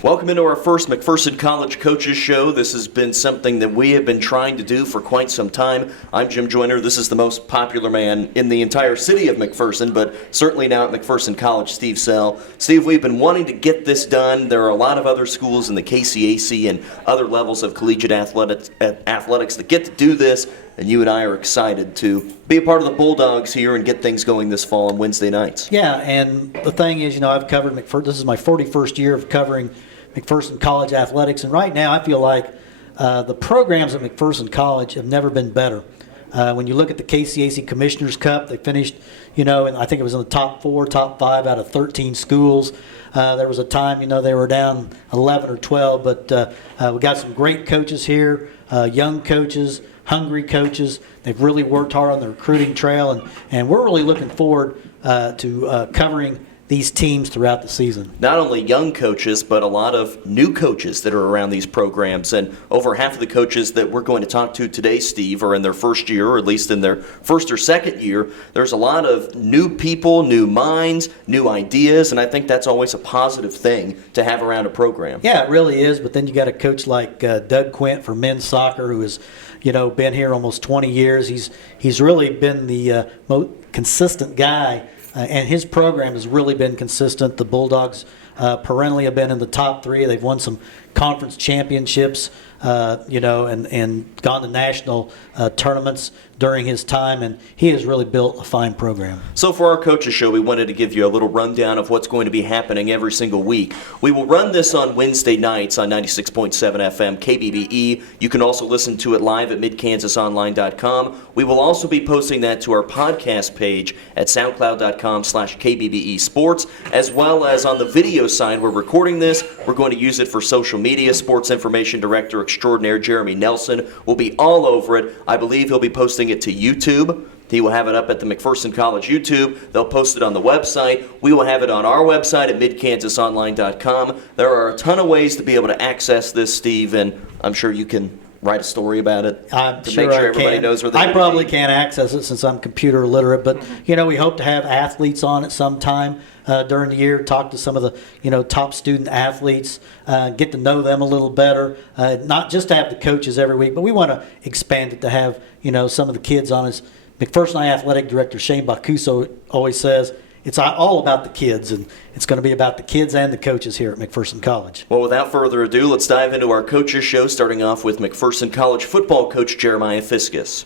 Welcome into our first McPherson College Coaches Show. This has been something that we have been trying to do for quite some time. I'm Jim Joyner. This is the most popular man in the entire city of McPherson, but certainly now at McPherson College, Steve Sell. Steve, we've been wanting to get this done. There are a lot of other schools in the KCAC and other levels of collegiate athletics that get to do this, and you and I are excited to be a part of the Bulldogs here and get things going this fall on Wednesday nights. Yeah, and the thing is, I've covered McPherson. This is my 41st year of covering McPherson College athletics, and right now I feel like the programs at McPherson College have never been better. When you look at the KCAC Commissioners Cup, they finished, and I think it was in the top 4, top 5 out of 13 schools. There was a time, they were down 11 or 12, but we got some great coaches here, young coaches, hungry coaches. They've really worked hard on the recruiting trail, and we're really looking forward to covering these teams throughout the season. Not only young coaches, but a lot of new coaches that are around these programs. And over half of the coaches that we're going to talk to today, Steve, are in their first year, or at least in their first or second year. There's a lot of new people, new minds, new ideas, and I think that's always a positive thing to have around a program. Yeah, it really is. But then you got a coach like Doug Quint for men's soccer, who has, been here almost 20 years. He's really been the most consistent guy. And his program has really been consistent. The Bulldogs perennially have been in the top 3. They've won some conference championships, and gone to national tournaments during his time, and he has really built a fine program. So for our coaches show, we wanted to give you a little rundown of what's going to be happening every single week. We will run this on Wednesday nights on 96.7 FM KBBE. You can also listen to it live at midkansasonline.com. We will also be posting that to our podcast page at soundcloud.com/KBBE Sports, as well as on the video side. We're recording this. We're going to use it for social media. Sports Information Director Extraordinaire Jeremy Nelson will be all over it. I believe he'll be posting it to YouTube. He will have it up at the McPherson College YouTube. They'll post it on the website. We will have it on our website at midkansasonline.com. There are a ton of ways to be able to access this, Steve, and I'm sure you can write a story about it to make sure everybody knows where they I probably can't access it since I'm computer illiterate, but we hope to have athletes on it sometime during the year, talk to some of the top student athletes, get to know them a little better, not just to have the coaches every week, but we want to expand it to have some of the kids on us. McPherson Athletic Director Shane Bacuso always says it's all about the kids, and it's going to be about the kids and the coaches here at McPherson College. Well, without further ado, let's dive into our coaches show, starting off with McPherson College football coach Jeremiah Fiskus.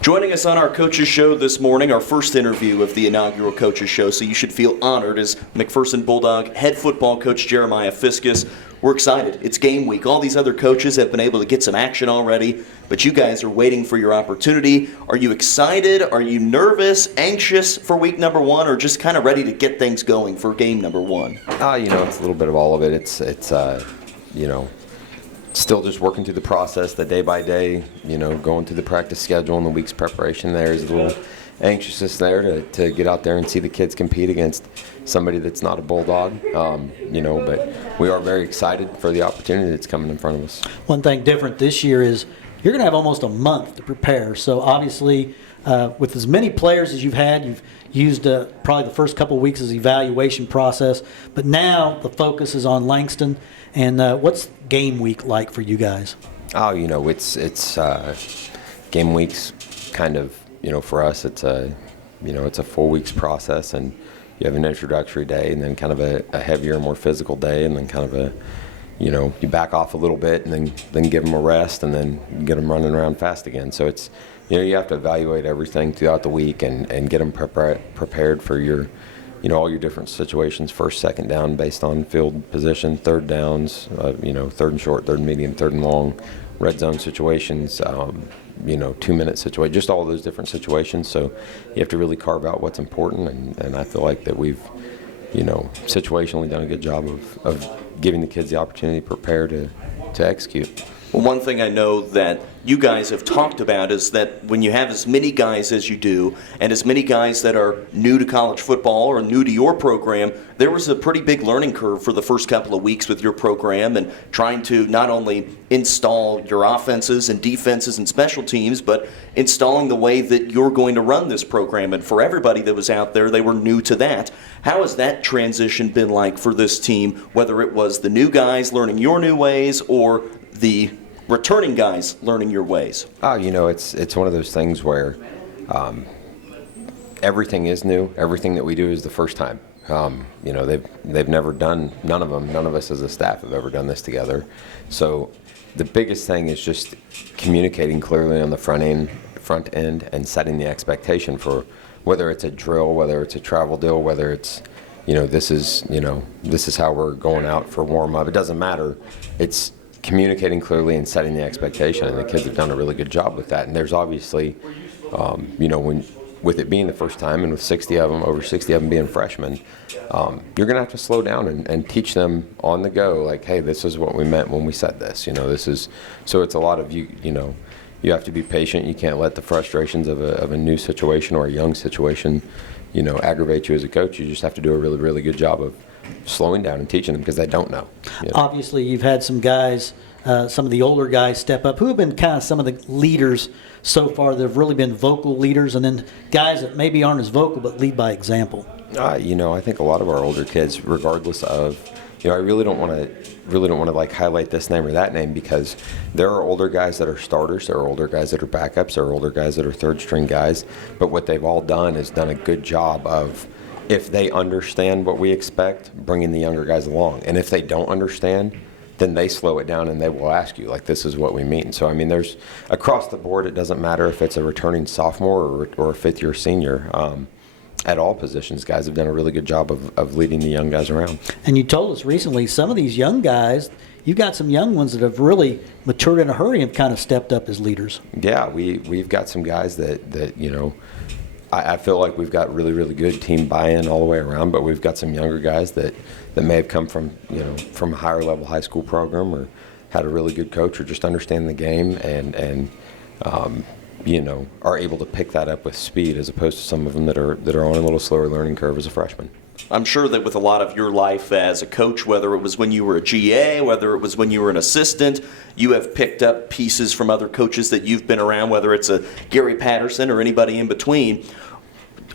Joining us on our coaches show this morning, our first interview of the inaugural coaches show, so you should feel honored, is McPherson Bulldog head football coach Jeremiah Fiskus. We're excited. It's game week. All these other coaches have been able to get some action already, but you guys are waiting for your opportunity. Are you excited? Are you nervous, anxious for week number 1, or just kind of ready to get things going for game number 1? It's a little bit of all of it. It's still just working through the process, the day by day, going through the practice schedule and the week's preparation. There's a little anxiousness there to get out there and see the kids compete against somebody that's not a Bulldog, but we are very excited for the opportunity that's coming in front of us. One thing different this year is you're going to have almost a month to prepare. So obviously, with as many players as you've used probably the first couple of weeks as evaluation process, but now the focus is on Langston. And what's game week like for you guys? It's game week's kind of, for us, it's a 4 weeks process, and you have an introductory day and then kind of a heavier, more physical day, and then kind of you back off a little bit and then give them a rest and then get them running around fast again. So it's, you have to evaluate everything throughout the week and get them prepared for your, all your different situations, first, second down based on field position, third downs, third and short, third and medium, third and long, red zone situations, 2-minute situation, just all those different situations. So you have to really carve out what's important, and I feel like that we've, situationally done a good job of giving the kids the opportunity to prepare to execute. Well, one thing I know that you guys have talked about is that when you have as many guys as you do, and as many guys that are new to college football or new to your program, there was a pretty big learning curve for the first couple of weeks with your program and trying to not only install your offenses and defenses and special teams, but installing the way that you're going to run this program. And for everybody that was out there, they were new to that. How has that transition been like for this team, whether it was the new guys learning your new ways or the returning guys learning your ways? It's one of those things where everything is new. Everything that we do is the first time. They've never done, none of us as a staff have ever done this together. So the biggest thing is just communicating clearly on the front end and setting the expectation for whether it's a drill, whether it's a travel deal, whether it's, this is how we're going out for warm up. It doesn't matter. It's communicating clearly and setting the expectation, and the kids have done a really good job with that. And there's obviously, with it being the first time and with over 60 of them being freshmen, you're going to have to slow down and teach them on the go, like, hey, this is what we meant when we said this. So it's a lot of you have to be patient. You can't let the frustrations of a new situation or a young situation, aggravate you as a coach. You just have to do a really, really good job of slowing down and teaching them because they don't know. Obviously, you've had some guys, some of the older guys step up. Who have been kind of some of the leaders so far that have really been vocal leaders, and then guys that maybe aren't as vocal but lead by example? I think a lot of our older kids, regardless of, I really don't want to like highlight this name or that name, because there are older guys that are starters, there are older guys that are backups, there are older guys that are third string guys. But what they've all done is done a good job of, if they understand what we expect, bringing the younger guys along. And if they don't understand, then they slow it down and they will ask you, like, this is what we mean. So, there's across the board, it doesn't matter if it's a returning sophomore or a fifth-year senior. At all positions, guys have done a really good job of leading the young guys around. And you told us recently some of these young guys, you've got some young ones that have really matured in a hurry and kind of stepped up as leaders. Yeah, we've got some guys that I feel like we've got really, really good team buy-in all the way around, but we've got some younger guys that may have come from a higher level high school program or had a really good coach or just understand the game and are able to pick that up with speed, as opposed to some of them that are on a little slower learning curve as a freshman. I'm sure that with a lot of your life as a coach, whether it was when you were a GA, whether it was when you were an assistant, you have picked up pieces from other coaches that you've been around, whether it's a Gary Patterson or anybody in between.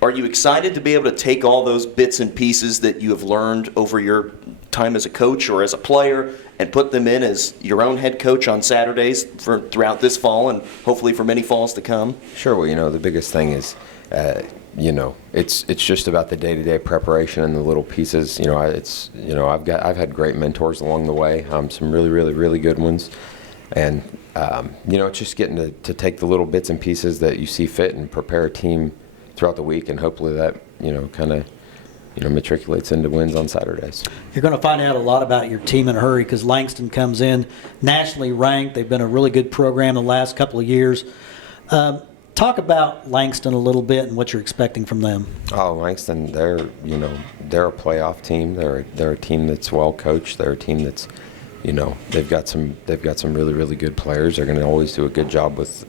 Are you excited to be able to take all those bits and pieces that you have learned over your time as a coach or as a player and put them in as your own head coach on Saturdays throughout this fall and hopefully for many falls to come? Sure. Well, the biggest thing is, it's just about the day-to-day preparation and the little pieces. I've had great mentors along the way, some really, really, really good ones, and it's just getting to take the little bits and pieces that you see fit and prepare a team throughout the week, and hopefully that kind of matriculates into wins on Saturdays. You're going to find out a lot about your team in a hurry because Langston comes in nationally ranked. They've been a really good program the last couple of years. Talk about Langston a little bit and what you're expecting from them. Oh, Langston, they're a playoff team. They're a team that's well coached. They're a team that's, they've got some really, really good players. They're going to always do a good job with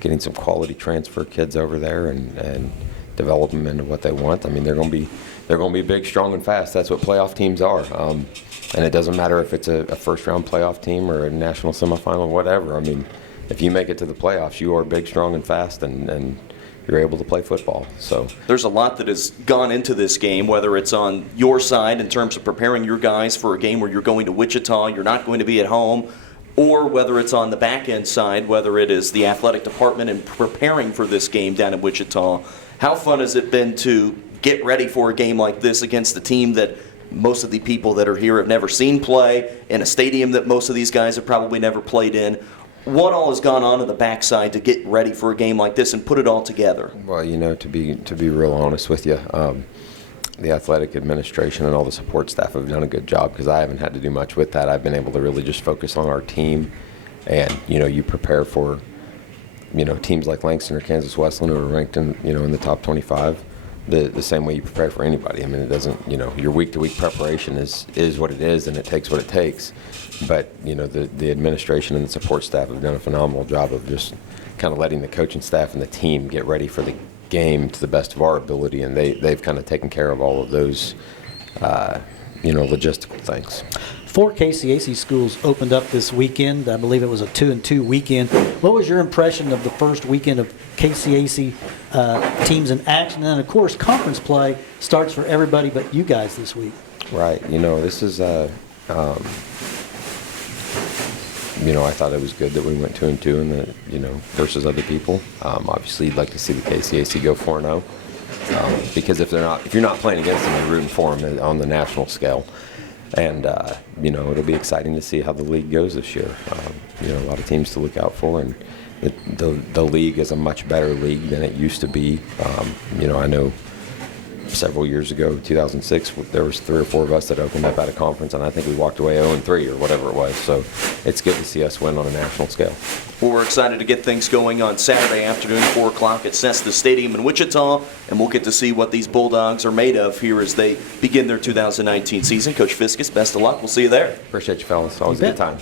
getting some quality transfer kids over there and develop them into what they want. They're going to be big, strong, and fast. That's what playoff teams are. And it doesn't matter if it's a first-round playoff team or a national semifinal, whatever. If you make it to the playoffs, you are big, strong, and fast, and you're able to play football. So there's a lot that has gone into this game, whether it's on your side in terms of preparing your guys for a game where you're going to Wichita, you're not going to be at home, or whether it's on the back end side, whether it is the athletic department and preparing for this game down in Wichita. How fun has it been to get ready for a game like this against a team that most of the people that are here have never seen play, in a stadium that most of these guys have probably never played in? What all has gone on in the backside to get ready for a game like this and put it all together? Well, to be real honest with you, the athletic administration and all the support staff have done a good job because I haven't had to do much with that. I've been able to really just focus on our team, and you prepare for teams like Langston or Kansas Wesleyan who are ranked in in the top 25. the same way you prepare for anybody. I mean, it doesn't, your week-to-week preparation is what it is, and it takes what it takes. But, the administration and the support staff have done a phenomenal job of just kind of letting the coaching staff and the team get ready for the game to the best of our ability, and they've kind of taken care of all of those, logistical things. 4 KCAC schools opened up this weekend. I believe it was a 2-2 weekend. What was your impression of the first weekend of KCAC teams in action? And then, of course, conference play starts for everybody but you guys this week. Right. This is, I thought it was good that we went 2-2 and versus other people. Obviously, you'd like to see the KCAC go 4-0 because if you're not playing against them, you're rooting for them on the national scale. And, it'll be exciting to see how the league goes this year. A lot of teams to look out for, and the league is a much better league than it used to be. I know several years ago, 2006, there was 3 or 4 of us that opened up at a conference, and I think we walked away 0-3 or whatever it was. So it's good to see us win on a national scale. Well, we're excited to get things going on Saturday afternoon, 4 o'clock at Cessna Stadium in Wichita, and we'll get to see what these Bulldogs are made of here as they begin their 2019 season. Coach Fiskus, best of luck. We'll see you there. Appreciate you, fellas. Always a good time.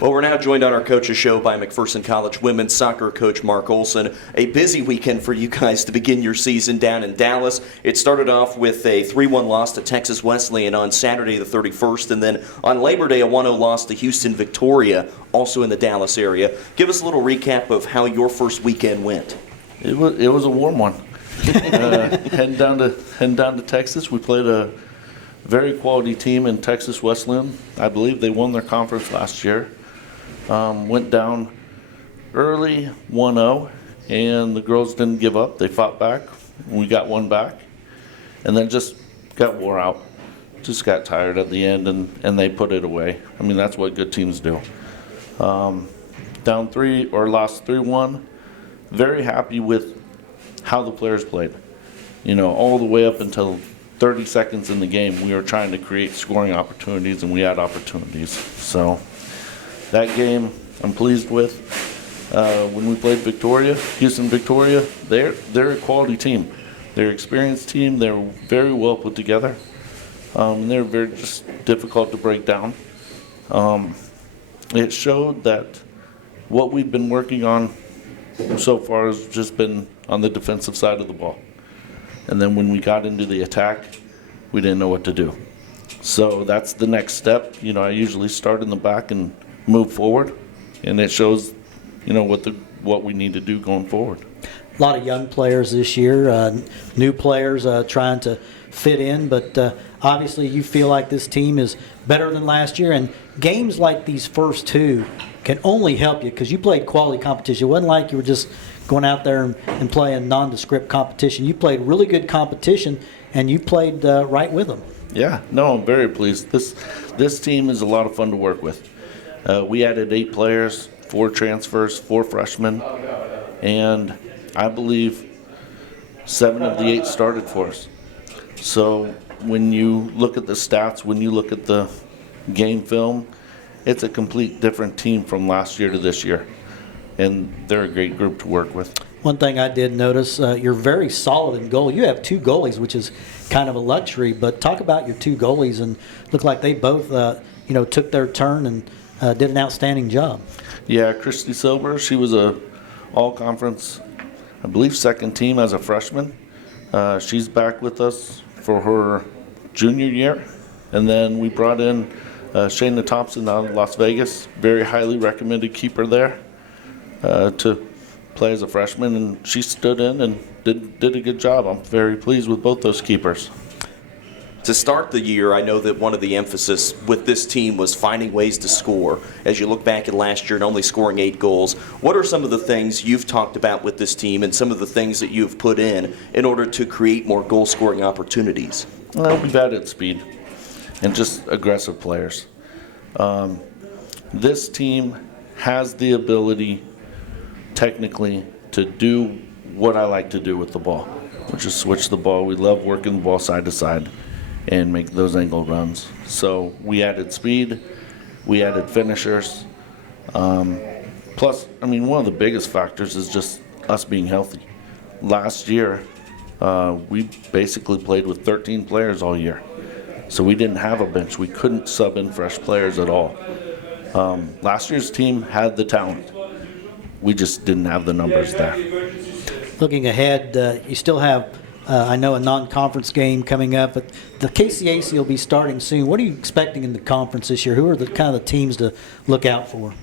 Well, we're now joined on our Coaches Show by McPherson College women's soccer coach Mark Olson. A busy weekend for you guys to begin your season down in Dallas. It started off with a 3-1 loss to Texas Wesleyan on Saturday the 31st, and then on Labor Day a 1-0 loss to Houston Victoria, also in the Dallas area. Give us a little recap of how your first weekend went. It was a warm one. Heading down to Texas, we played a very quality team in Texas Wesleyan. I believe they won their conference last year. Went down early 1-0, and the girls didn't give up. They fought back. We got one back, and then just got wore out. Just got tired at the end, and they put it away. I mean, that's what good teams do. Lost 3-1. Very happy with how the players played. All the way up until 30 seconds in the game, we were trying to create scoring opportunities, and we had opportunities. So that game I'm pleased with. When we played Houston Victoria, they're a quality team. They're an experienced team. They're very well put together. And they're very just difficult to break down. It showed that what we've been working on so far has just been on the defensive side of the ball. And then when we got into the attack, we didn't know what to do. So that's the next step. I usually start in the back and move forward, and it shows, what we need to do going forward. A lot of young players this year, new players trying to fit in, but obviously you feel like this team is better than last year, and games like these first 2 can only help you because you played quality competition. It wasn't like you were just going out there and playing nondescript competition. You played really good competition, and you played right with them. Yeah, no, I'm very pleased. This team is a lot of fun to work with. We added 8 players, 4 transfers, 4 freshmen, and I believe 7 of the 8 started for us. So when you look at the stats, when you look at the game film, it's a complete different team from last year to this year, and they're a great group to work with. One thing I did notice, you're very solid in goal. You have 2 goalies, which is kind of a luxury, but talk about your 2 goalies, and look like they both took their turn and did an outstanding job. Yeah, Christy Silver, she was a all-conference, I believe, second team as a freshman. She's back with us for her junior year. And then we brought in Shayna Thompson out of Las Vegas, very highly recommended keeper there, to play as a freshman. And she stood in and did a good job. I'm very pleased with both those keepers. To start the year, I know that one of the emphasis with this team was finding ways to score. As you look back at last year and only scoring 8 goals, what are some of the things you've talked about with this team and some of the things that you've put in order to create more goal-scoring opportunities? Well, we've added speed and just aggressive players. This team has the ability, technically, to do what I like to do with the ball, which is switch the ball. We love working the ball side to side and make those angle runs. So we added speed, we added finishers. Plus, one of the biggest factors is just us being healthy. Last year, We basically played with 13 players all year. So we didn't have a bench. We couldn't sub in fresh players at all. Last year's team had the talent. We just didn't have the numbers there. Looking ahead, you still have, I know, a non-conference game coming up, but the KCAC will be starting soon. What are you expecting in the conference this year? Who are the kind of the teams to look out for?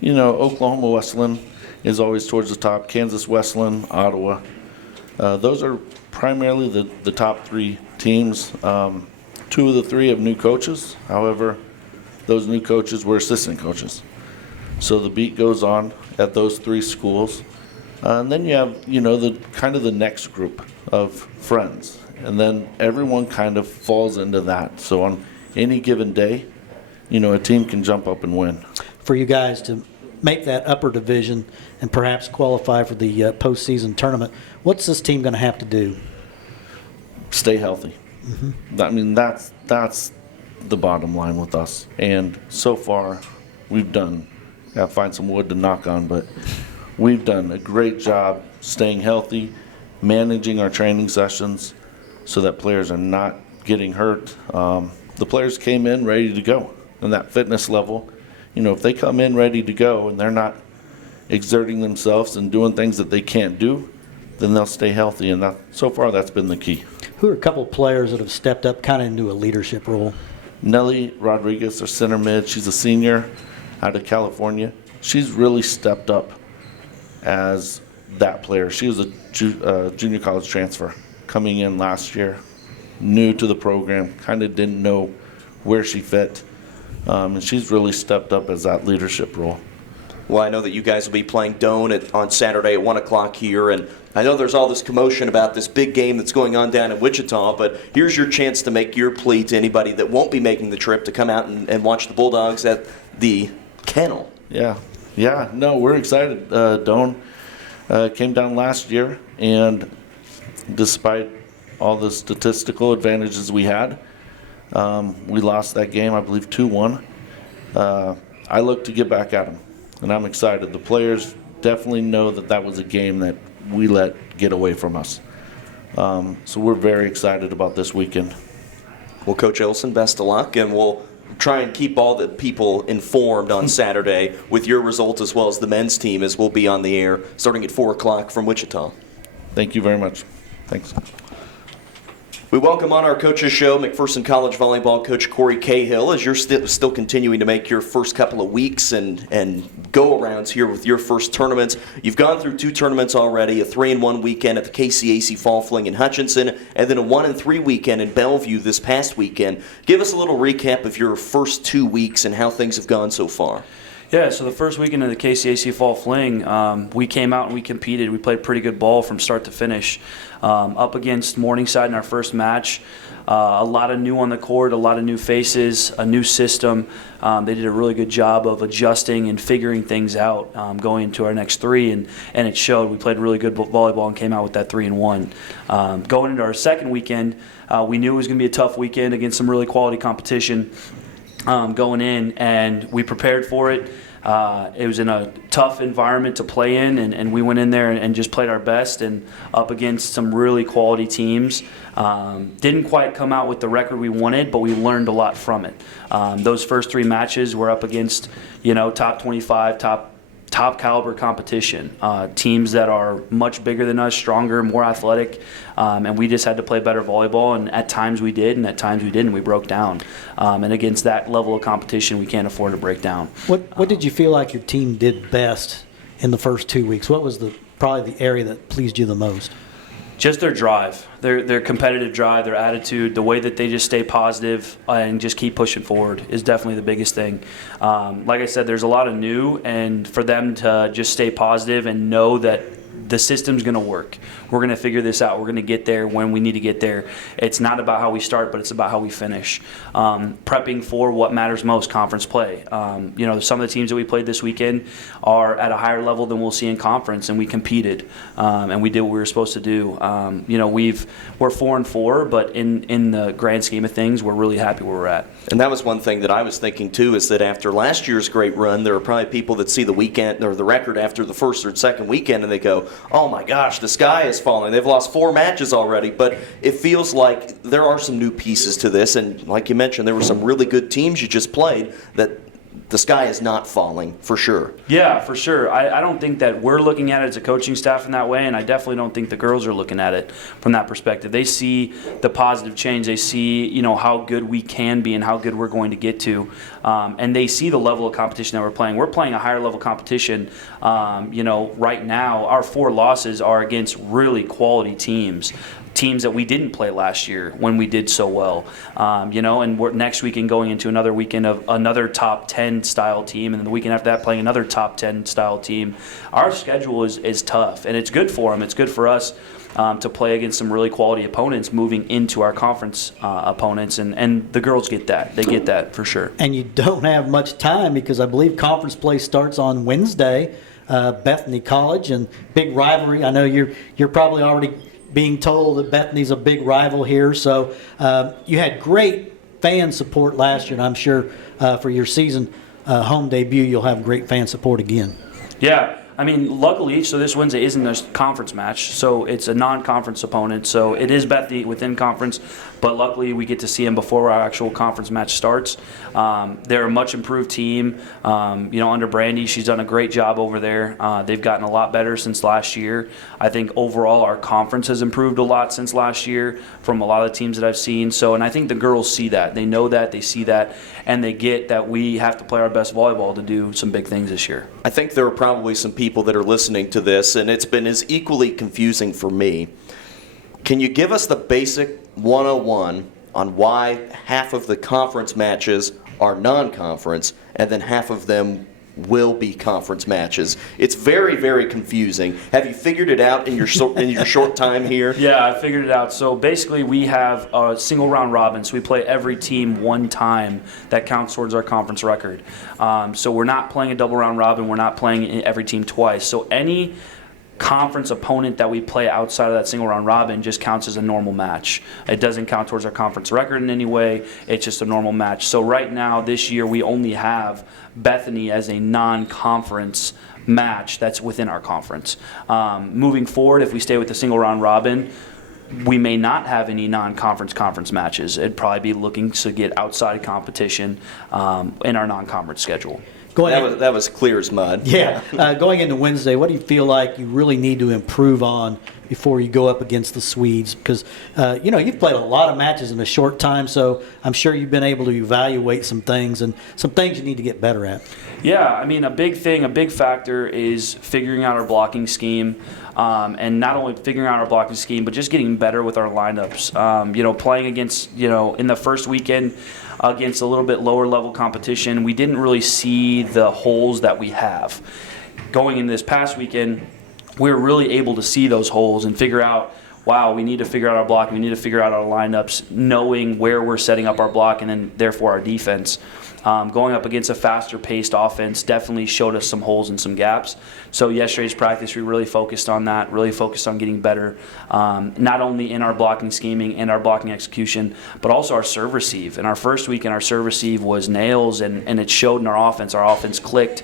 You know, Oklahoma Wesleyan is always towards the top. Kansas Wesleyan, Ottawa. Those are primarily the top three teams. Two of the three have new coaches. However, those new coaches were assistant coaches. So the beat goes on at those three schools. And then you have, you know, the kind of the next group of friends. And then everyone kind of falls into that. So on any given day, you know, a team can jump up and win. For you guys to make that upper division and perhaps qualify for the postseason tournament, what's this team going to have to do? Stay healthy. I mean, that's the bottom line with us. And so far, we've done, gotta find some wood to knock on, but we've done a great job staying healthy, managing our training sessions so that players are not getting hurt. The players came in ready to go. And that fitness level, you know, if they come in ready to go and they're not exerting themselves and doing things that they can't do, then they'll stay healthy. And that, so far, that's been the key. Who are a couple players that have stepped up kind of into a leadership role? Nelly Rodriguez, our center mid, she's a senior out of California. She's really stepped up as that player. She was a junior college transfer coming in last year, new to the program, kind of didn't know where she fit. And she's really stepped up as that leadership role. Well, I know that you guys will be playing Doane on Saturday at 1 o'clock here, and I know there's all this commotion about this big game that's going on down in Wichita, but here's your chance to make your plea to anybody that won't be making the trip to come out and watch the Bulldogs at the Kennel. Yeah, no, we're excited. Doane came down last year, and despite all the statistical advantages we had, we lost that game, I believe 2-1. I look to get back at them, and I'm excited. The players definitely know that that was a game that we let get away from us. So we're very excited about this weekend. Well, Coach Olson, best of luck, and we'll try and keep all the people informed on Saturday with your results as well as the men's team, as we'll be on the air starting at 4 o'clock from Wichita. Thank you very much. Thanks. We welcome on our coaches show McPherson College volleyball coach Corey Cahill, as you're still continuing to make your first couple of weeks and go-arounds here with your first tournaments. You've gone through 2 tournaments already, a 3-1 weekend at the KCAC Fall Fling in Hutchinson, and then a 1-3 weekend in Bellevue this past weekend. Give us a little recap of your first 2 weeks and how things have gone so far. Yeah, so the first weekend of the KCAC Fall Fling, we came out and we competed. We played pretty good ball from start to finish. Up against Morningside in our first match. A lot of new on the court, a lot of new faces, a new system. They did a really good job of adjusting and figuring things out going into our next 3, and it showed. We played really good volleyball and came out with that 3-1. Going into our second weekend, we knew it was going to be a tough weekend against some really quality competition going in, and we prepared for it. It was in a tough environment to play in, and we went in there and just played our best and up against some really quality teams. Didn't quite come out with the record we wanted, but we learned a lot from it. Those first 3 matches were up against, top 25, top caliber competition, teams that are much bigger than us, stronger, more athletic, and we just had to play better volleyball, and at times we did, and at times we didn't. We broke down, and against that level of competition, we can't afford to break down. What did you feel like your team did best in the first 2 weeks? What was probably the area that pleased you the most? Just their drive, their competitive drive, their attitude, the way that they just stay positive and just keep pushing forward is definitely the biggest thing. Like I said, there's a lot of new, and for them to just stay positive and know that the system's going to work. We're going to figure this out. We're going to get there when we need to get there. It's not about how we start, but it's about how we finish. Prepping for what matters most, conference play. Some of the teams that we played this weekend are at a higher level than we'll see in conference, and we competed, and we did what we were supposed to do. We're 4-4, but in the grand scheme of things, we're really happy where we're at. And that was one thing that I was thinking too, is that after last year's great run, there are probably people that see the weekend or the record after the first or second weekend and they go, oh my gosh, the sky is falling. They've lost 4 matches already, but it feels like there are some new pieces to this, and like you mentioned, there were some really good teams you just played that the sky is not falling for sure. Yeah, for sure. I don't think that we're looking at it as a coaching staff in that way, and I definitely don't think the girls are looking at it from that perspective. They see the positive change. They see, how good we can be and how good we're going to get to, and they see the level of competition that we're playing. We're playing a higher level competition. Right now, our 4 losses are against really quality teams that we didn't play last year when we did so well, and we're next weekend going into another weekend of another top 10 style team, and then the weekend after that playing another top 10 style team. Our schedule is tough, and it's good for them. It's good for us to play against some really quality opponents moving into our conference opponents, and the girls get that. They get that for sure. And you don't have much time because I believe conference play starts on Wednesday, Bethany College, and big rivalry. I know you're probably already being told that Bethany's a big rival here. So you had great fan support last year, and I'm sure for your season home debut, you'll have great fan support again. Yeah. Luckily, so this Wednesday isn't a conference match, so it's a non-conference opponent. So it is Bethany within conference, but luckily we get to see them before our actual conference match starts. They're a much improved team. Under Brandy, she's done a great job over there. They've gotten a lot better since last year. I think overall our conference has improved a lot since last year from a lot of the teams that I've seen. So, and I think the girls see that. They know that, they see that, and they get that we have to play our best volleyball to do some big things this year. I think there are probably some people that are listening to this, and it's been as equally confusing for me. Can you give us the basic 101 on why half of the conference matches are non-conference and then half of them will be conference matches? It's very, very confusing. Have you figured it out in your short time here? Yeah, I figured it out. So basically we have a single round robin, so we play every team one time. That counts towards our conference record. So we're not playing a double round robin, we're not playing every team twice. So any conference opponent that we play outside of that single round robin just counts as a normal match. It doesn't count towards our conference record in any way. It's just a normal match. So right now, this year, we only have Bethany as a non-conference match that's within our conference. Moving forward, if we stay with the single round robin, we may not have any non-conference matches. It'd probably be looking to get outside competition in our non-conference schedule. That was clear as mud. Yeah. Going into Wednesday, what do you feel like you really need to improve on before you go up against the Swedes? Because, you've played a lot of matches in a short time, so I'm sure you've been able to evaluate some things and some things you need to get better at. Yeah, a big factor is figuring out our blocking scheme, and not only figuring out our blocking scheme, but just getting better with our lineups. Playing against, in the first weekend, against a little bit lower level competition, we didn't really see the holes that we have. Going in this past weekend, we were really able to see those holes and figure out, wow, we need to figure out our block, we need to figure out our lineups, knowing where we're setting up our block and then therefore our defense. Going up against a faster paced offense definitely showed us some holes and some gaps. So yesterday's practice, we really focused on that, really focused on getting better, not only in our blocking scheming and our blocking execution, but also our serve receive. In our first week, our serve receive was nails, and it showed in our offense. Our offense clicked.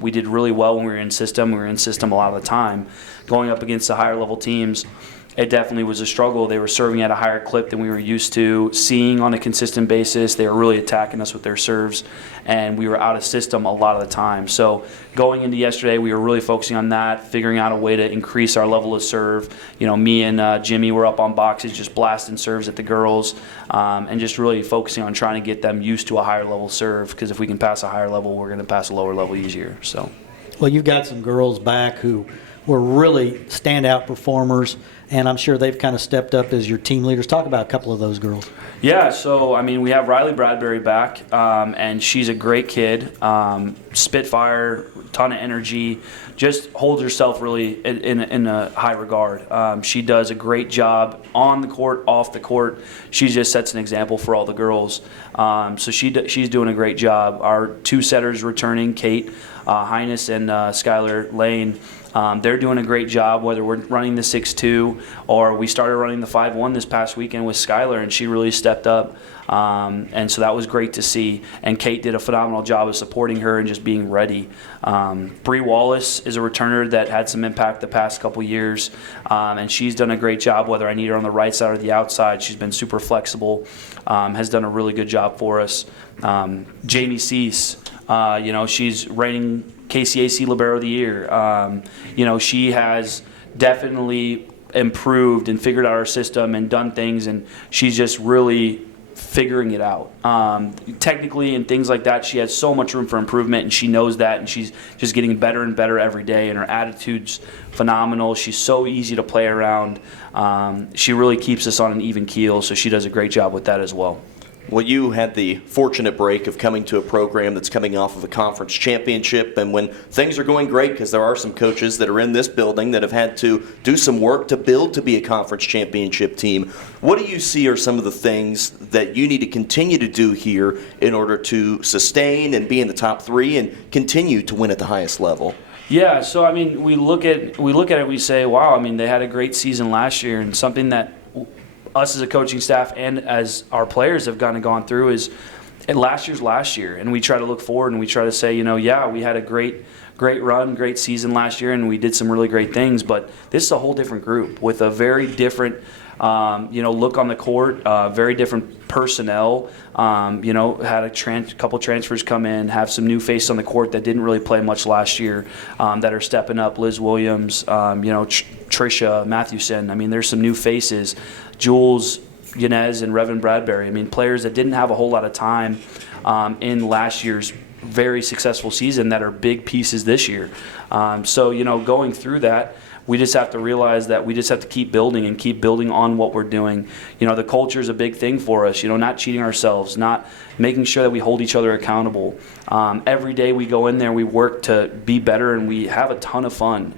We did really well when we were in system. We were in system a lot of the time. Going up against the higher level teams, it definitely was a struggle. They were serving at a higher clip than we were used to seeing on a consistent basis. They were really attacking us with their serves, and we were out of system a lot of the time. So going into yesterday, we were really focusing on that, figuring out a way to increase our level of serve. Me and Jimmy were up on boxes, just blasting serves at the girls, and just really focusing on trying to get them used to a higher level serve, because if we can pass a higher level, we're going to pass a lower level easier. So, well, you've got some girls back who were really standout performers, and I'm sure they've kind of stepped up as your team leaders. Talk about a couple of those girls. Yeah, so, we have Riley Bradbury back, and she's a great kid, spitfire, ton of energy, just holds herself really in a high regard. She does a great job on the court, off the court. She just sets an example for all the girls. So she's doing a great job. Our two setters returning, Kate Highness and Skylar Lane, They're doing a great job, whether we're running the 6-2 or we started running the 5-1 this past weekend with Skylar, and she really stepped up. And so that was great to see. And Kate did a phenomenal job of supporting her and just being ready. Bree Wallace is a returner that had some impact the past couple years, and she's done a great job, whether I need her on the right side or the outside. She's been super flexible, has done a really good job for us. Jamie Cease, she's reigning KCAC Libero of the Year. She has definitely improved and figured out our system and done things, and she's just really figuring it out. Technically and things like that, she has so much room for improvement, and she knows that, and she's just getting better and better every day, and her attitude's phenomenal. She's so easy to play around. She really keeps us on an even keel, so she does a great job with that as well. Well, you had the fortunate break of coming to a program that's coming off of a conference championship, and when things are going great, because there are some coaches that are in this building that have had to do some work to build to be a conference championship team, what do you see are some of the things that you need to continue to do here in order to sustain and be in the top three and continue to win at the highest level? Yeah, so I mean, we look at it, we say, wow, I mean, they had a great season last year, and something that us as a coaching staff and as our players have kind of gone through is last year, and we try to look forward and we try to say, we had a great run, great season last year, and we did some really great things, but this is a whole different group with a very different look on the court, very different personnel. Had a couple transfers come in, have some new faces on the court that didn't really play much last year, that are stepping up. Liz Williams, Trisha Mathewson. I mean, there's some new faces. Jules Yanez and Revan Bradbury. I mean, players that didn't have a whole lot of time in last year's very successful season that are big pieces this year. So going through that, we just have to realize that we just have to keep building and keep building on what we're doing. The culture is a big thing for us, not cheating ourselves, not making sure that we hold each other accountable. Every day we go in there, we work to be better, and we have a ton of fun.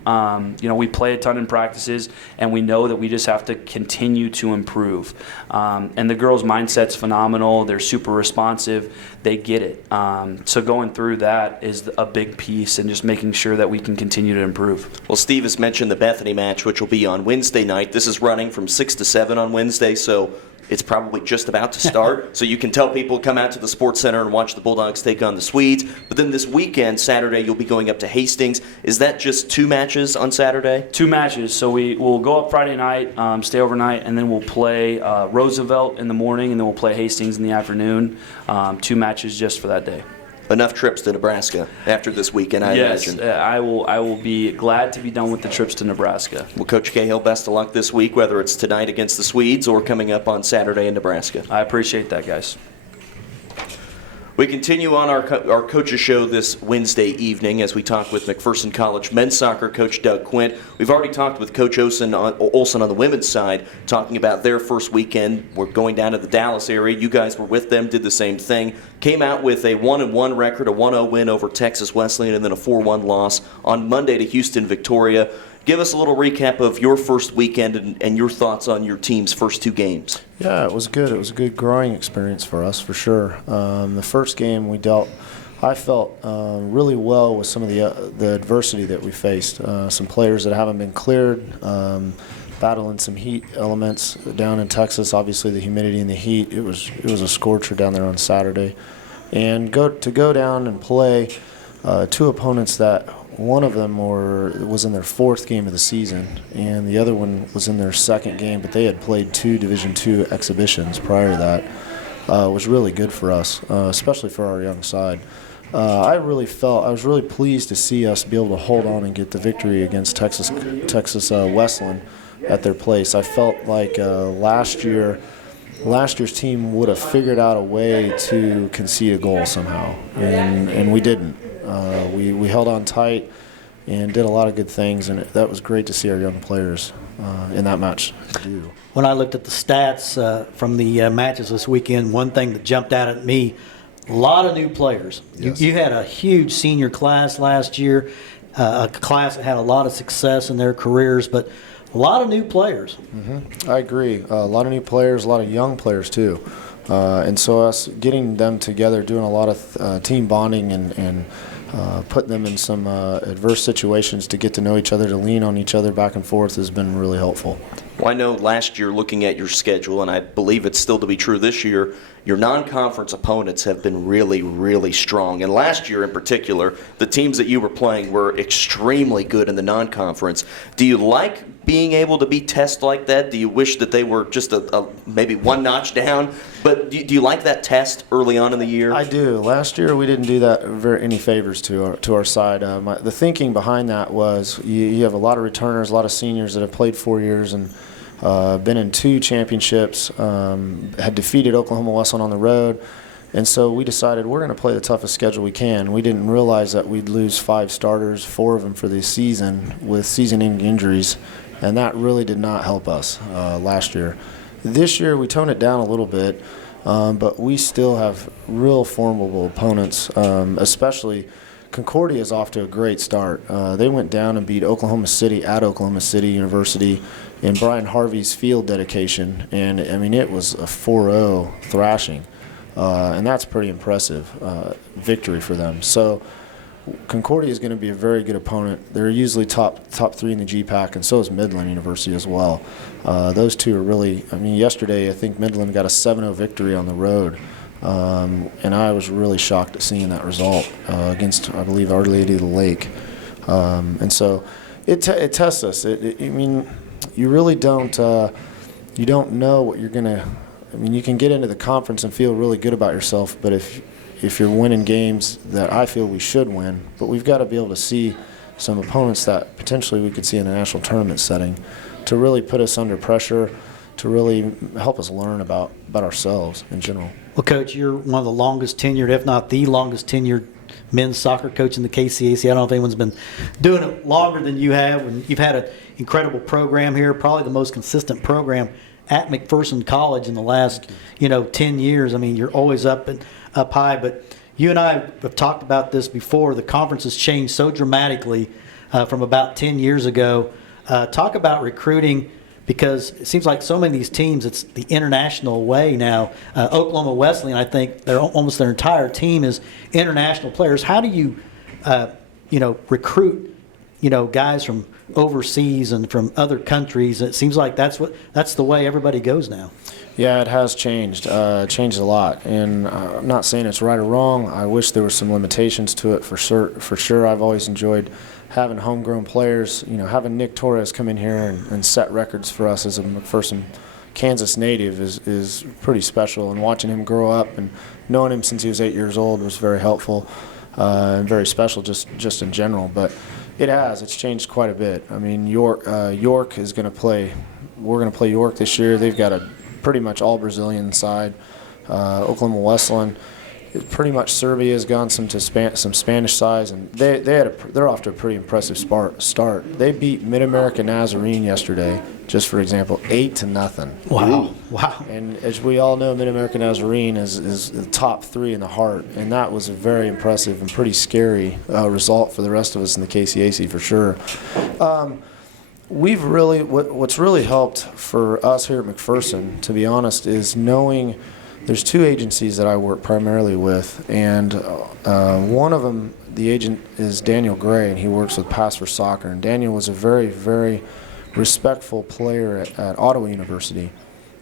We play a ton in practices, and we know that we just have to continue to improve. And the girls' mindset's phenomenal. They're super responsive. They get it. So going through that is a big piece, and just making sure that we can continue to improve. Well, Steve has mentioned the Bethany match, which will be on Wednesday night. This is running from 6 to 7 on Wednesday, so it's probably just about to start. So you can tell people, come out to the Sports Center and watch the Bulldogs take on the Swedes. But then this weekend, Saturday, you'll be going up to Hastings. Is that just 2 matches on Saturday? 2 matches. So we'll go up Friday night, stay overnight, and then we'll play Roosevelt in the morning, and then we'll play Hastings in the afternoon. 2 matches just for that day. Enough trips to Nebraska after this weekend, I imagine. Yes, I will be glad to be done with the trips to Nebraska. Well, Coach Cahill, best of luck this week, whether it's tonight against the Swedes or coming up on Saturday in Nebraska. I appreciate that, guys. We continue on our coaches show this Wednesday evening as we talk with McPherson College men's soccer coach Doug Quint. We've already talked with Coach Olson on the women's side, talking about their first weekend. We're going down to the Dallas area. You guys were with them, did the same thing. Came out with a 1-1 record, a 1-0 win over Texas Wesleyan, and then a 4-1 loss on Monday to Houston Victoria. Give us a little recap of your first weekend and your thoughts on your team's first 2 games. Yeah, it was good. It was a good growing experience for us, for sure. The first game I felt really well with some of the adversity that we faced. Some players that haven't been cleared, battling some heat elements down in Texas. Obviously, the humidity and the heat. It was a scorcher down there on Saturday, and go down and play 2 opponents that. One of them was in their 4th game of the season, and the other one was in their 2nd game, but they had played 2 Division II exhibitions prior to that. Was really good for us, especially for our young side. I was really pleased to see us be able to hold on and get the victory against Texas Wesleyan at their place. I felt like last year's team would have figured out a way to concede a goal somehow, and we didn't. We held on tight and did a lot of good things, and that was great to see our young players in that match do. When I looked at the stats from the matches this weekend, one thing that jumped out at me, a lot of new players. Yes. You had a huge senior class last year, a class that had a lot of success in their careers, but a lot of new players. Mm-hmm. I agree. A lot of new players, a lot of young players too. And so us getting them together, doing a lot of team bonding and putting them in some adverse situations to get to know each other, to lean on each other back and forth has been really helpful. Well, I know last year, looking at your schedule, and I believe it's still to be true this year, your non-conference opponents have been really, really strong. And last year in particular, the teams that you were playing were extremely good in the non-conference. Do you like being able to be tested like that? Do you wish that they were just maybe one notch down? But do you like that test early on in the year? I do. Last year we didn't do that any favors to our side. The thinking behind that was you have a lot of returners, a lot of seniors that have played 4 years and been in 2 championships, had defeated Oklahoma Wesleyan on the road, and so we decided we're going to play the toughest schedule we can. We didn't realize that we'd lose 5 starters, 4 of them for the season with season-ending injuries, and that really did not help us last year. This year we toned it down a little bit, but we still have real formidable opponents, especially Concordia is off to a great start. They went down and beat Oklahoma City at Oklahoma City University in Brian Harvey's field dedication, and I mean it was a 4-0 thrashing, and that's pretty impressive victory for them. So Concordia is going to be a very good opponent. They're usually top 3 in the GPAC, and so is Midland University as well. Those two are really, I mean, yesterday I think Midland got a 7-0 victory on the road, and I was really shocked at seeing that result against, I believe, Our Lady of the Lake. And so it tests us. I mean, you really don't you don't know what you're going to, I mean, you can get into the conference and feel really good about yourself, but if you're winning games that I feel we should win, but we've got to be able to see some opponents that potentially we could see in a national tournament setting to really put us under pressure, to really help us learn about ourselves in general. Well, Coach, you're one of the longest tenured, if not the longest tenured men's soccer coach in the KCAC. I don't know if anyone's been doing it longer than you have. And you've had an incredible program here, probably the most consistent program at McPherson College in the last, 10 years. I mean, you're always up high. But you and I have talked about this before. The conference has changed so dramatically from about 10 years ago. Talk about recruiting, because it seems like so many of these teams, it's the international way now. Oklahoma Wesleyan, I think, almost their entire team is international players. How do you, recruit, guys from overseas and from other countries? It seems like that's the way everybody goes now. Yeah, it has changed. Changed a lot, and I'm not saying it's right or wrong. I wish there were some limitations to it for sure. I've always enjoyed having homegrown players, having Nick Torres come in here and set records for us as a McPherson, Kansas native is pretty special. And watching him grow up and knowing him since he was 8 years old was very helpful and very special just in general. But it's changed quite a bit. I mean, York is going to play. We're going to play York this year. They've got a pretty much all Brazilian side. Oklahoma Wesleyan. Pretty much Serbia has gone some Spanish sides, and they're off to a pretty impressive start. They beat Mid-America Nazarene yesterday, just for example, 8-0. Wow! And as we all know, Mid-America Nazarene is the top 3 in the Heart, and that was a very impressive and pretty scary result for the rest of us in the KCAC for sure. We've really what's really helped for us here at McPherson, to be honest, is knowing. There's 2 agencies that I work primarily with, and one of them, the agent, is Daniel Gray, and he works with Pass for Soccer. And Daniel was a very, very respectful player at Ottawa University.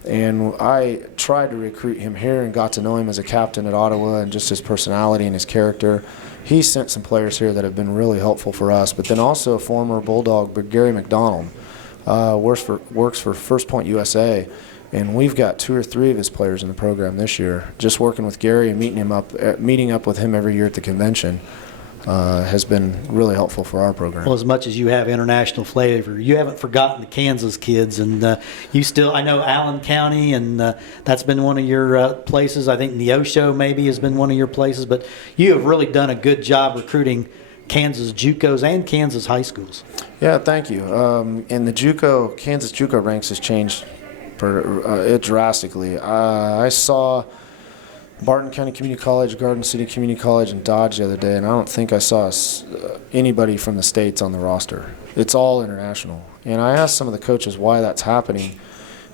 And I tried to recruit him here and got to know him as a captain at Ottawa and just his personality and his character. He sent some players here that have been really helpful for us. But then also a former Bulldog, Gary McDonald, works for First Point USA. And we've got 2 or 3 of his players in the program this year. Just working with Gary and meeting up with him every year at the convention has been really helpful for our program. Well, as much as you have international flavor, you haven't forgotten the Kansas kids, and you still. I know Allen County, and that's been one of your places. I think Neosho maybe has been one of your places, but you have really done a good job recruiting Kansas JUCOs and Kansas high schools. Yeah, thank you. And the Kansas JUCO ranks has changed it drastically. I saw Barton County Community College, Garden City Community College, and Dodge the other day, and I don't think I saw anybody from the States on the roster. It's all international. And I asked some of the coaches why that's happening,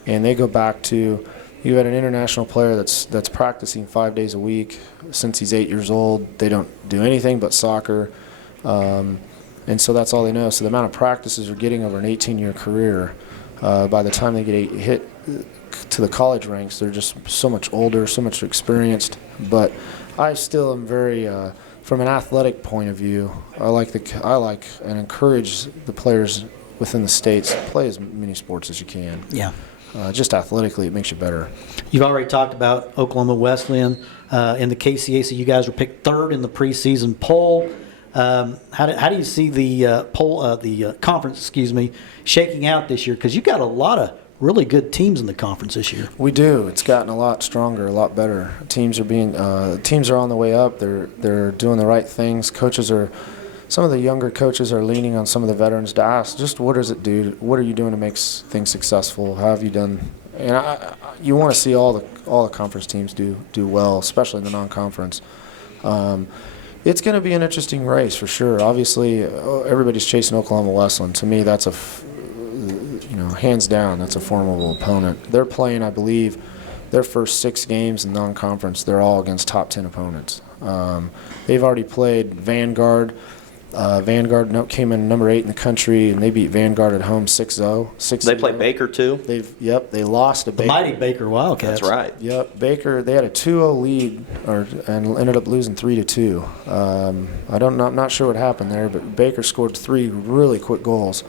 and they go back to You had an international player that's practicing 5 days a week since he's 8 years old. They don't do anything but soccer, and so that's all they know. So the amount of practices they're getting over an 18-year career, by the time they get hit to the college ranks, they're just so much older, so much experienced. But I still am very, from an athletic point of view, I like and encourage the players within the states to play as many sports as you can. Yeah. Just athletically, it makes you better. You've already talked about Oklahoma Wesleyan in the KCAC. You guys were picked third in the preseason poll. How do you see the the conference, shaking out this year? Because you've got a lot of really good teams in the conference this year. We do. It's gotten a lot stronger, a lot better. Teams are on the way up. They're doing the right things. Some of the younger coaches are leaning on some of the veterans to ask, just what does it do? What are you doing to make things successful? How have you done? And you want to see all the conference teams do well, especially in the non-conference. It's going to be an interesting race for sure. Obviously, everybody's chasing Oklahoma Wesleyan. To me, that's hands down, that's a formidable opponent. They're playing, I believe, their first 6 games in non-conference. They're all against top 10 opponents. They've already played Vanguard. Vanguard came in number 8 in the country, and they beat Vanguard at home 6-0. They play Baker too? They lost to The Baker. mighty Baker Wildcats. That's right. Yep, Baker. They had a 2-0 lead, and ended up losing 3-2. I'm not sure what happened there, but Baker scored 3 really quick goals.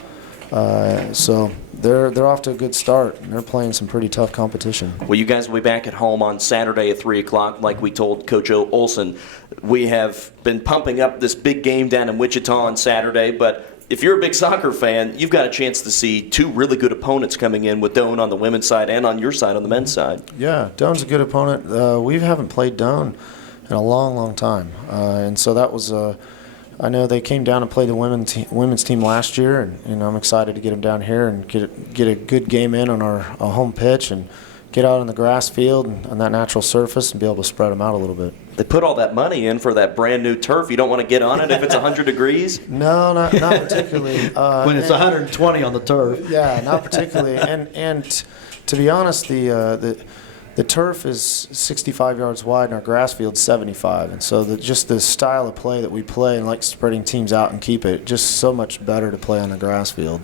So they're off to a good start, and they're playing some pretty tough competition. Well, you guys will be back at home on Saturday at 3 o'clock, like we told Coach Olson. We have been pumping up this big game down in Wichita on Saturday, but if you're a big soccer fan, you've got a chance to see 2 really good opponents coming in with Doane on the women's side and on your side on the men's side. Yeah, Doane's a good opponent. We haven't played Doane in a long, long time, and so that was I know they came down and played the women's team last year, and I'm excited to get them down here and get a good game in on our home pitch and get out on the grass field and on that natural surface and be able to spread them out a little bit. They put all that money in for that brand new turf. You don't want to get on it if it's 100 degrees? No, not particularly. When it's 120 on the turf. Yeah, not particularly. And to be honest, the turf is 65 yards wide and our grass field's 75. And so just the style of play that we play and like spreading teams out and keep it just so much better to play on the grass field.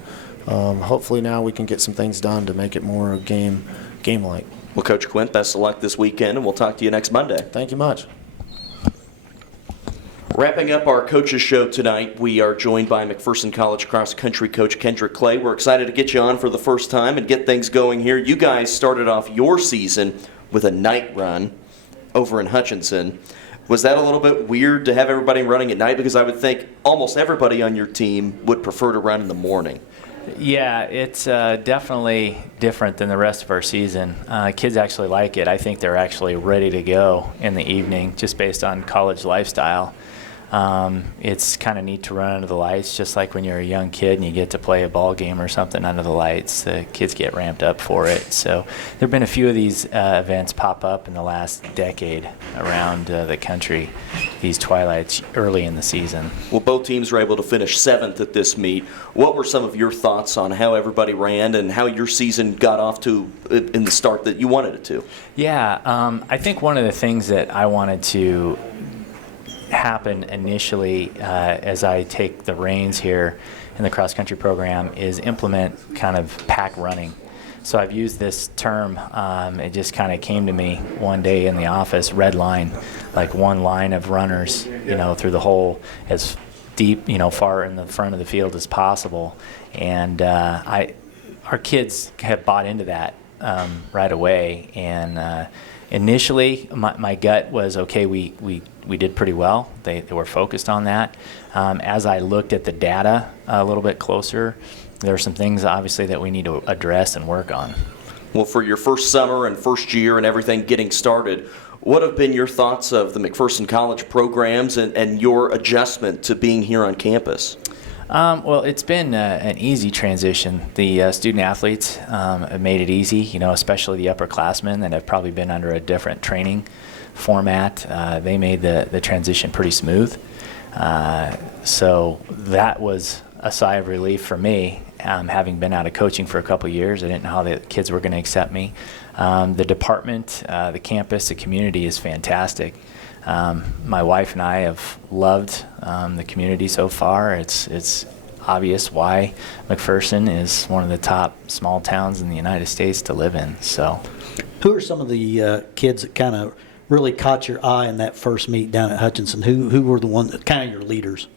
Hopefully now we can get some things done to make it more game-like. Well, Coach Quint, best of luck this weekend, and we'll talk to you next Monday. Thank you much. Wrapping up our coaches show tonight, we are joined by McPherson College cross-country coach Kendrick Clay. We're excited to get you on for the first time and get things going here. You guys started off your season with a night run over in Hutchinson. Was that a little bit weird to have everybody running at night? Because I would think almost everybody on your team would prefer to run in the morning. Yeah, it's definitely different than the rest of our season. Kids actually like it. I think they're actually ready to go in the evening just based on college lifestyle. It's kind of neat to run under the lights, just like when you're a young kid and you get to play a ball game or something under the lights. The kids get ramped up for it. So there have been a few of these events pop up in the last decade around the country, these twilights early in the season. Well, both teams were able to finish 7th at this meet. What were some of your thoughts on how everybody ran and how your season got off to in the start that you wanted it to? Yeah, I think one of the things that I wanted to happen initially as I take the reins here in the cross-country program is implement kind of pack running. So I've used this term, it just kind of came to me one day in the office, red line, like one line of runners, through the whole as deep, far in the front of the field as possible. And our kids have bought into that right away. And initially, my gut was, okay, we did pretty well. They were focused on that. As I looked at the data a little bit closer, there are some things, obviously, that we need to address and work on. Well, for your first summer and first year and everything getting started, what have been your thoughts of the McPherson College programs and your adjustment to being here on campus? Well, it's been an easy transition. The student athletes have made it easy, especially the upperclassmen that have probably been under a different training format. They made the transition pretty smooth. So that was a sigh of relief for me. having been out of coaching for a couple of years. I didn't know how the kids were going to accept me. The department, the campus, the community is fantastic. My wife and I have loved the community so far. It's obvious why McPherson is one of the top small towns in the United States to live in. So, Who are some of the kids that kind of really caught your eye in that first meet down at Hutchinson? Who were the ones, kind of your leaders?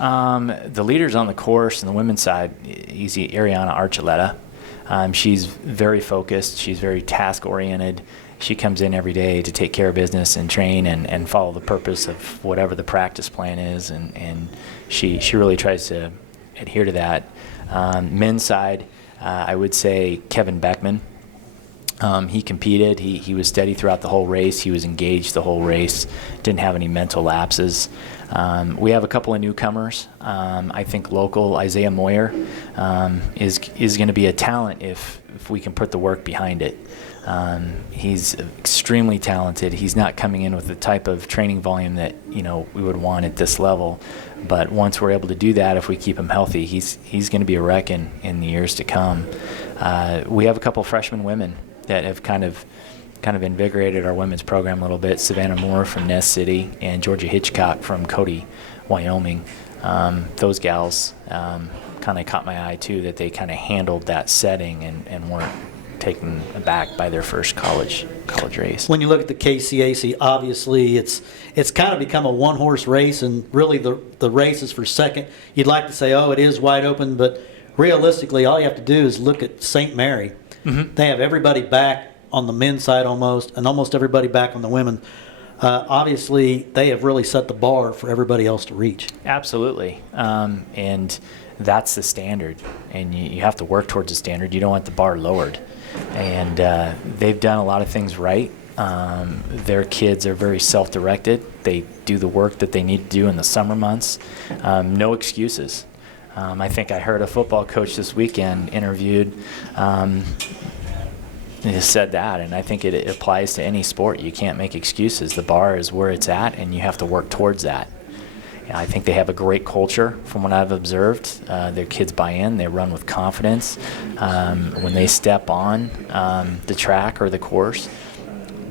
the leaders on the course on the women's side, easy Ariana Archuleta. She's very focused. She's very task-oriented. She comes in every day to take care of business and train and follow the purpose of whatever the practice plan is, and she really tries to adhere to that. Men's side, I would say Kevin Beckman. He competed. He was steady throughout the whole race. He was engaged the whole race. Didn't have any mental lapses. We have a couple of newcomers. I think local Isaiah Moyer is going to be a talent if we can put the work behind it. He's extremely talented. He's not coming in with the type of training volume that we would want at this level. But once we're able to do that, if we keep him healthy, he's going to be a wreck in the years to come. We have a couple freshman women that have kind of invigorated our women's program a little bit. Savannah Moore from Ness City and Georgia Hitchcock from Cody, Wyoming. Those gals kind of caught my eye too, that they kind of handled that setting and weren't taken aback by their first college race. When you look at the KCAC, obviously it's kind of become a one-horse race, and really the race is for second. You'd like to say, oh, it is wide open, but realistically, all you have to do is look at St. Mary. Mm-hmm. They have everybody back on the men's side almost, and almost everybody back on the women. Obviously, they have really set the bar for everybody else to reach. Absolutely. And that's the standard, and you have to work towards the standard. You don't want the bar lowered. And they've done a lot of things right. Their kids are very self-directed. They do the work that they need to do in the summer months. No excuses. I think I heard a football coach this weekend interviewed said that, and I think it applies to any sport. You can't make excuses. The bar is where it's at, and you have to work towards that. I think they have a great culture from what I've observed. Their kids buy in. They run with confidence. When they step on the track or the course,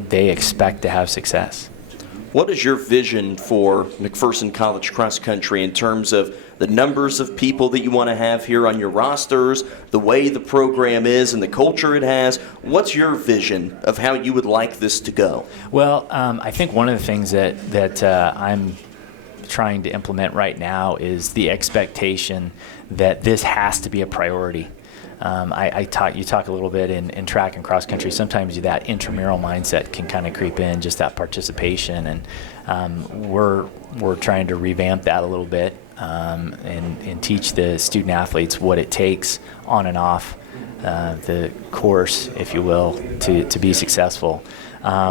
they expect to have success. What is your vision for McPherson College cross country in terms of the numbers of people that you want to have here on your rosters, the way the program is and the culture it has? What's your vision of how you would like this to go? Well, I think one of the things that I'm trying to implement right now is the expectation that this has to be a priority. You talk a little bit in track and cross country. Sometimes that intramural mindset can kind of creep in, just that participation, and we're trying to revamp that a little bit and teach the student athletes what it takes on and off the course, if you will, to be successful.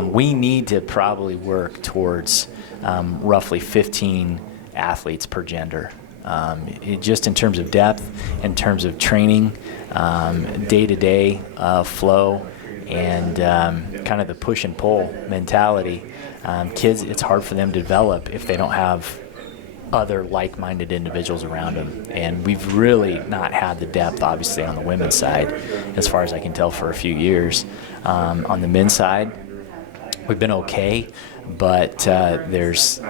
We need to probably work towards roughly 15 athletes per gender. Just in terms of depth, in terms of training, day-to-day flow, and kind of the push and pull mentality. Kids, it's hard for them to develop if they don't have other like-minded individuals around them. And we've really not had the depth, obviously, on the women's side, as far as I can tell, for a few years. On the men's side, we've been okay, but there's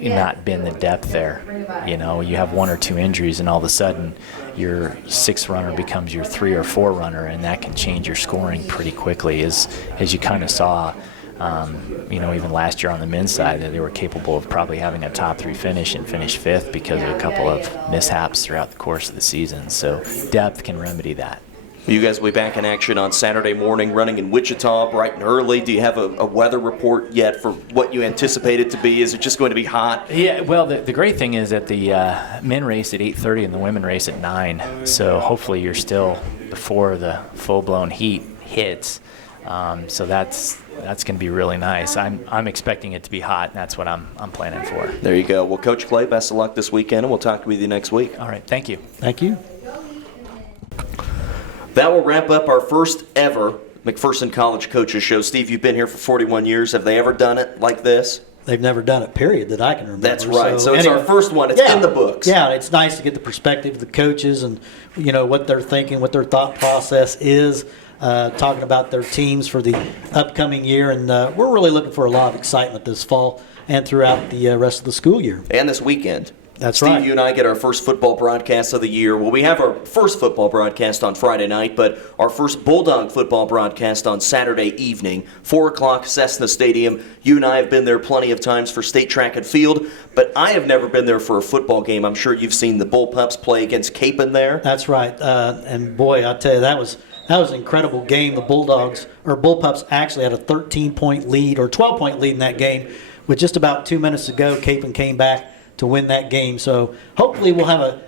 not been the depth there. You have one or two injuries, and all of a sudden your sixth runner becomes your 3 or 4 runner, and that can change your scoring pretty quickly, as you kind of saw even last year on the men's side, that they were capable of probably having a top 3 finish and finish 5th because of a couple of mishaps throughout the course of the season. So depth can remedy that. You guys will be back in action on Saturday morning, running in Wichita bright and early. Do you have a weather report yet for what you anticipate it to be? Is it just going to be hot? Yeah, well, the great thing is that the men race at 8:30 and the women race at 9. So hopefully you're still before the full-blown heat hits. So that's going to be really nice. I'm expecting it to be hot, and that's what I'm planning for. There you go. Well, Coach Clay, best of luck this weekend, and we'll talk with you next week. All right, thank you. Thank you. That will wrap up our first ever McPherson College Coaches Show. Steve, you've been here for 41 years. Have they ever done it like this? they've never done it, period, that I can remember. That's right. So it's our first one. It's in the books. Yeah, it's nice to get the perspective of the coaches and, what they're thinking, what their thought process is, talking about their teams for the upcoming year. And we're really looking for a lot of excitement this fall and throughout the rest of the school year. And this weekend. That's Steve, right. you and I get our first football broadcast of the year. Well, we have our first football broadcast on Friday night, but our first Bulldog football broadcast on Saturday evening, 4 o'clock, Cessna Stadium. You and I have been there plenty of times for state track and field, but I have never been there for a football game. I'm sure you've seen the Bullpups play against Capon there. That's right. And boy, I tell you, that was an incredible game. The Bullpups actually had a 13-point lead or 12-point lead in that game. With just about 2 minutes to go, Capon came back to win that game. So hopefully we'll have a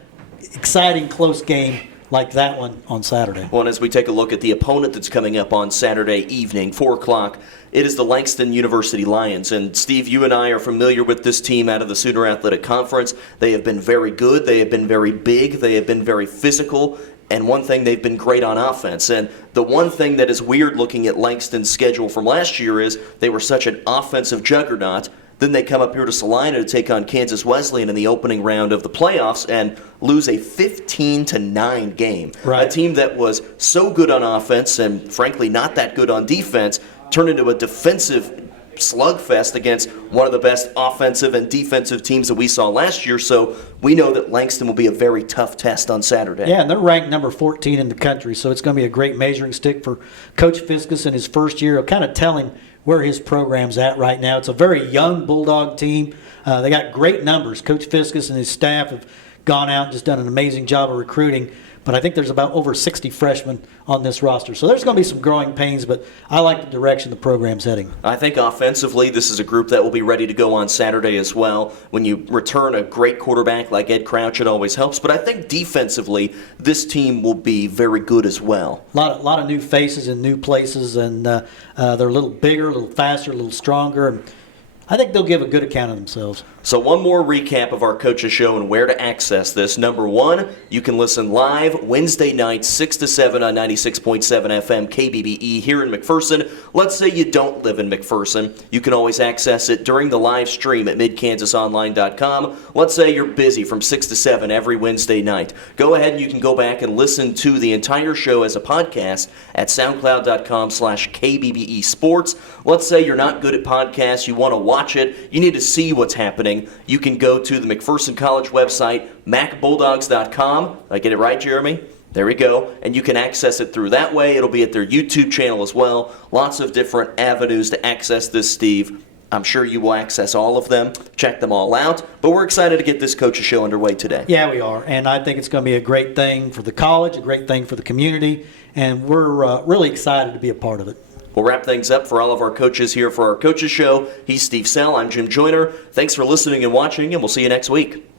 exciting, close game like that one on Saturday. Well, and as we take a look at the opponent that's coming up on Saturday evening, 4 o'clock, it is the Langston University Lions. And Steve, you and I are familiar with this team out of the Sooner Athletic Conference. They have been very good. They have been very big. They have been very physical. And one thing, they've been great on offense. And the one thing that is weird looking at Langston's schedule from last year is they were such an offensive juggernaut. Then they come up here to Salina to take on Kansas Wesleyan in the opening round of the playoffs and lose a 15-9 game. Right. A team that was so good on offense and, frankly, not that good on defense turned into a defensive slugfest against one of the best offensive and defensive teams that we saw last year. So we know that Langston will be a very tough test on Saturday. Yeah, and they're ranked number 14 in the country, so it's going to be a great measuring stick for Coach Fiskus in his first year. It'll kind of tell him where his program's at right now. It's a very young Bulldog team. They got great numbers. Coach Fiskus and his staff have gone out and just done an amazing job of recruiting. But I think there's about over 60 freshmen on this roster. So there's going to be some growing pains, but I like the direction the program's heading. I think offensively, this is a group that will be ready to go on Saturday as well. When you return a great quarterback like Ed Crouch, it always helps. But I think defensively, this team will be very good as well. A lot of new faces in new places, and they're a little bigger, a little faster, a little stronger. And I think they'll give a good account of themselves. So one more recap of our Coaches Show and where to access this. Number one, you can listen live Wednesday nights 6 to 7 on 96.7 FM KBBE here in McPherson. Let's say you don't live in McPherson. You can always access it during the live stream at midkansasonline.com. Let's say you're busy from 6 to 7 every Wednesday night. Go ahead and you can go back and listen to the entire show as a podcast at soundcloud.com/KBBE Sports. Let's say you're not good at podcasts. You want to watch it. You need to see what's happening. You can go to the McPherson College website, macbulldogs.com. I get it right, Jeremy? There we go. And you can access it through that way. It'll be at their YouTube channel as well. Lots of different avenues to access this, Steve. I'm sure you will access all of them. Check them all out. But we're excited to get this Coaches Show underway today. Yeah, we are. And I think it's going to be a great thing for the college, a great thing for the community. And we're really excited to be a part of it. We'll wrap things up for all of our coaches here for our Coaches Show. He's Steve Sell. I'm Jim Joyner. Thanks for listening and watching, and we'll see you next week.